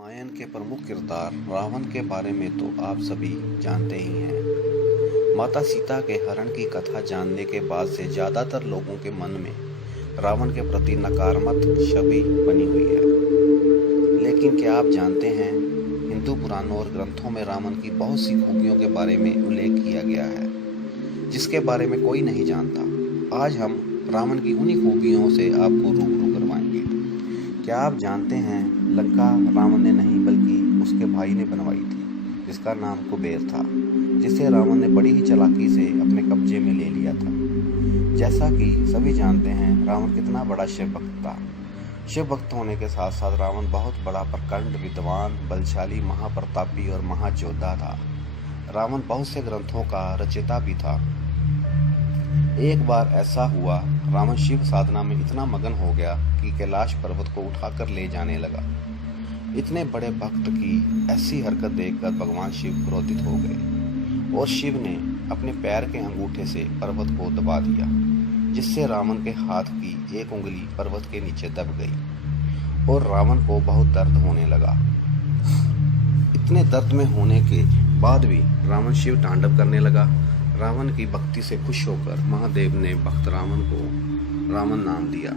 रामायण के प्रमुख किरदार रावण के बारे में तो आप सभी जानते ही हैं। माता सीता के हरण की कथा जानने के बाद से ज़्यादातर लोगों के मन में रावण के प्रति नकारात्मक छवि बनी हुई है। लेकिन क्या आप जानते हैं, हिंदू पुराणों और ग्रंथों में रावण की बहुत सी खूबियों के बारे में उल्लेख किया गया है, जिसके बारे में कोई नहीं जानता। आज हम रावण की उन्हीं खूबियों से आपको रूबरू करवाएंगे। क्या आप जानते हैं, लंका रावण ने नहीं बल्कि उसके भाई ने बनवाई थी, जिसका नाम कुबेर था, जिसे रावण ने बड़ी ही चालाकी से अपने कब्जे में ले लिया था। जैसा कि सभी जानते हैं, रावण कितना बड़ा शिव भक्त था। शिव भक्त होने के साथ साथ रावण बहुत बड़ा प्रचंड विद्वान, बलशाली, महाप्रतापी और महायोद्धा था। रावण बहुत से ग्रंथों का रचयिता भी था। एक बार ऐसा हुआ, रावण शिव साधना में इतना मगन हो गया कि कैलाश पर्वत को उठाकर ले जाने लगा। इतने बड़े भक्त की ऐसी हरकत देखकर भगवान शिव क्रोधित हो गए और शिव ने अपने पैर के अंगूठे से पर्वत को दबा दिया, जिससे रावण के हाथ की एक उंगली पर्वत के नीचे दब गई और रावण को बहुत दर्द होने लगा। इतने दर्द में होने के बाद भी रावण शिव तांडव करने लगा। रावण की भक्ति से खुश होकर महादेव ने भक्त रावण को रावण नाम दिया।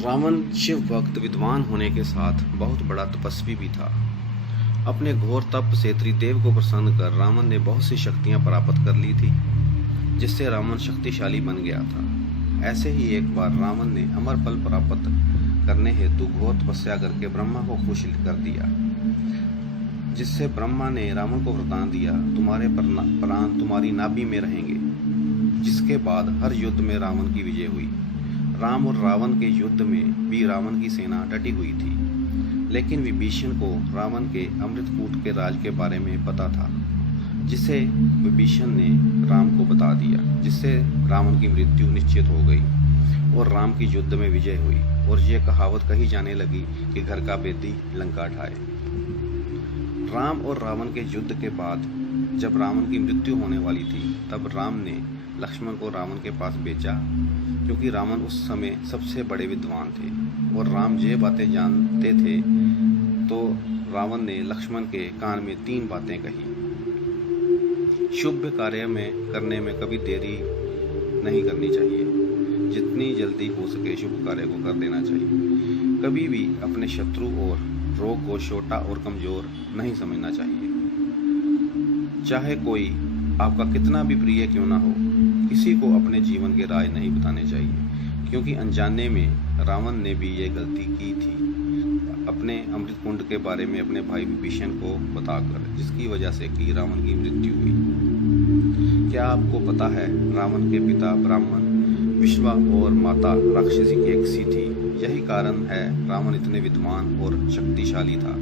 रावण शिव भक्त विद्वान होने के साथ बहुत बड़ा तपस्वी भी था। अपने घोर तप से त्रिदेव को प्रसन्न कर रावण ने बहुत सी शक्तियां प्राप्त कर ली थी, जिससे रावण शक्तिशाली बन गया था। ऐसे ही एक बार रावण ने अमर फल प्राप्त करने हेतु घोर तपस्या करके ब्रह्मा को खुश कर दिया, जिससे ब्रह्मा ने रावण को वरदान दिया, तुम्हारे प्राण तुम्हारी नाभि में रहेंगे। जिसके बाद हर युद्ध में रावण की विजय हुई। राम और रावण के युद्ध में भी रावण की सेना डटी हुई थी, लेकिन विभीषण को रावण के अमृतकूट के राज के बारे में पता था, जिसे विभीषण ने राम को बता दिया, जिससे रावण की मृत्यु निश्चित हो गई और राम की युद्ध में विजय हुई। और ये कहावत कही जाने लगी कि घर का बेदी लंका ढाए। राम और रावण के युद्ध के बाद जब रावण की मृत्यु होने वाली थी, तब राम ने लक्ष्मण को रावण के पास भेजा, क्योंकि रावण उस समय सबसे बड़े विद्वान थे और राम ये बातें जानते थे। तो रावण ने लक्ष्मण के कान में 3 बातें कही। शुभ कार्य में करने में कभी देरी नहीं करनी चाहिए। जितनी जल्दी हो सके शुभ कार्य को कर देना चाहिए। कभी भी अपने शत्रु और रोग को छोटा और कमजोर नहीं समझना चाहिए। चाहे कोई आपका कितना भी प्रिय क्यों ना हो, किसी को अपने जीवन के राज नहीं बताने चाहिए, क्योंकि अनजाने में रावण ने भी ये गलती की थी, अपने अमृत कुंड के बारे में अपने भाई विभीषण को बताकर, जिसकी वजह से कि रावण की मृत्यु हुई। क्या आपको पता है, रावण के पिता ब्राह्मण विश्वा और माता राक्षसी केकसी थी। यही कारण है रावण इतने विद्वान और शक्तिशाली था।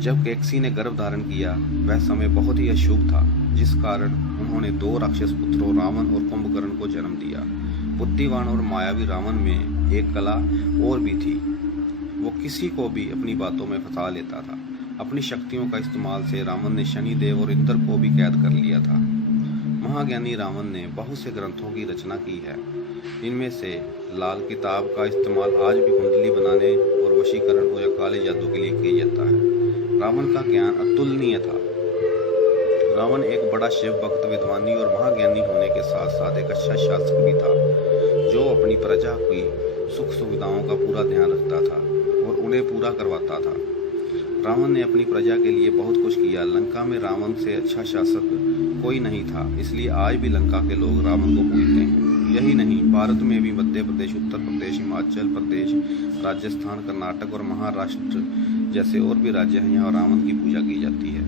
जब केकसी ने गर्भ धारण किया, वह समय बहुत ही अशुभ था, जिस कारण उन्होंने 2 राक्षस पुत्रों रावण और कुंभकर्ण को जन्म दिया। बुद्धिवान और मायावी रावण में एक कला और भी थी, वो किसी को भी अपनी बातों में फंसा लेता था। अपनी शक्तियों का इस्तेमाल से रावण ने शनिदेव और इंद्र को भी कैद कर लिया था। महाज्ञानी रावण ने बहुत से ग्रंथों की रचना की है। इनमें से लाल किताब का इस्तेमाल आज भी कुंडली बनाने और वशीकरण और या काले जादू के लिए किया जाता है। रावण का ज्ञान अतुलनीय था। रावण एक बड़ा शिव भक्त, विद्वानी और महाज्ञानी होने के साथ साथ एक अच्छा शासक भी था, जो अपनी प्रजा की सुख सुविधाओं का पूरा ध्यान रखता था और उन्हें पूरा करवाता था। रावण ने अपनी प्रजा के लिए बहुत कुछ किया। लंका में रावण से अच्छा शासक कोई नहीं था, इसलिए आज भी लंका के लोग रावण को पूजते हैं। यही नहीं, भारत में भी मध्य प्रदेश, उत्तर प्रदेश, हिमाचल प्रदेश, राजस्थान, कर्नाटक और महाराष्ट्र जैसे और भी राज्य हैं, यहाँ रावण की पूजा की जाती है।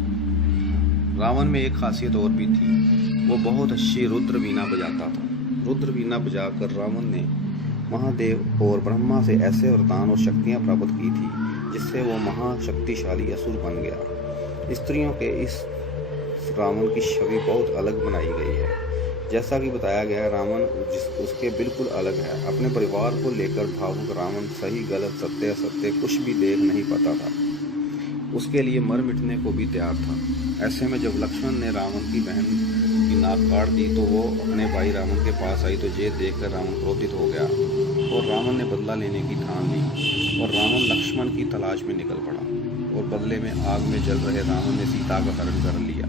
रावण में एक खासियत और भी थी, वो बहुत अच्छी रुद्र वीणा बजाता था। रुद्र वीणा बजाकर रावण ने महादेव और ब्रह्मा से ऐसे वरदान और शक्तियाँ प्राप्त की थी, जिससे वो महाशक्तिशाली असुर बन गया। स्त्रियों के इस रावण की छवि बहुत अलग बनाई गई है। जैसा कि बताया गया, रावण उसके बिल्कुल अलग है। अपने परिवार को लेकर भावुक रावण सही गलत सत्य असत्य कुछ भी देख नहीं पाता था। उसके लिए मर मिटने को भी तैयार था। ऐसे में जब लक्ष्मण ने रावण की बहन की नाक काट दी, तो वो अपने भाई रावण के पास आई, तो ये देखकर रावण क्रोधित हो गया और रावण ने बदला लेने की ठान ली और रावण लक्ष्मण की तलाश में निकल पड़ा और बदले में आग में जल रहे रावण ने सीता का हरण कर लिया।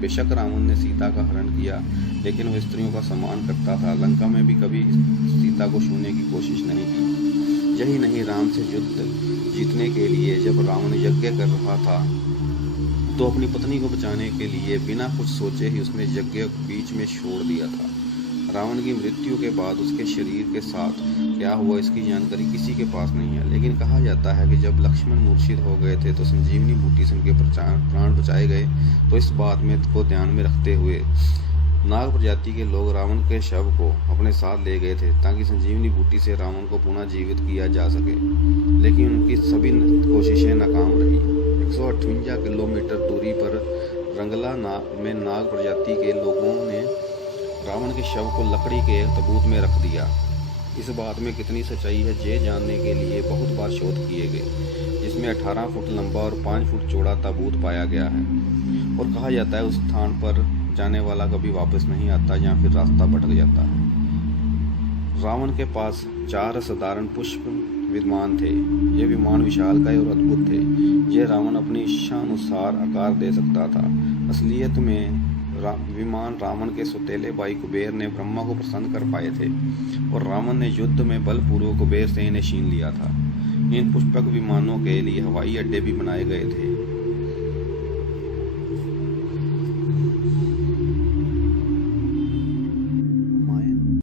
बेशक रावण ने सीता का हरण किया, लेकिन वह स्त्रियों का सम्मान करता था। लंका में भी कभी सीता को छूने की कोशिश नहीं की। यही नहीं, राम से युद्ध जीतने के लिए जब रावण यज्ञ कर रहा था तो अपनी पत्नी को बचाने के लिए बिना कुछ सोचे ही उसने यज्ञ बीच में छोड़ दिया था। रावण की मृत्यु के बाद उसके शरीर के साथ क्या हुआ इसकी जानकारी किसी के पास नहीं है, लेकिन कहा जाता है कि जब लक्ष्मण मूर्छित हो गए थे तो संजीवनी बूटी से उनके प्राण बचाए गए। तो इस बात में को ध्यान में रखते हुए नाग प्रजाति के लोग रावण के शव को अपने साथ ले गए थे ताकि संजीवनी बूटी से रावण को पुनः जीवित किया जा सके, लेकिन उनकी सभी कोशिशें नाकाम रही। 158 किलोमीटर दूरी पर रंगला में नाग प्रजाति के लोगों ने रावण के शव को लकड़ी के एक ताबूत में रख दिया। इस बात में कितनी सच्चाई है ये जानने के लिए बहुत बार शोध किए गए, जिसमें 18 फुट लंबा और 5 फुट चौड़ा ताबूत पाया गया है और कहा जाता है उस स्थान पर जाने वाला कभी वापस नहीं आता या फिर रास्ता भटक जाता है। रावण के पास 4 साधारण पुष्प विद्यमान थे। ये विमान विशालकाय और अद्भुत थे। यह रावण अपनी इच्छा अनुसार आकार दे सकता था। असलियत में विमान रावण के सौतेले भाई कुबेर ने ब्रह्मा को प्रसन्न कर पाए थे और रावण ने युद्ध में बलपूर्वक कुबेर से इन्हें छीन लिया था। इन पुष्पक विमानों के लिए हवाई अड्डे भी बनाए गए थे।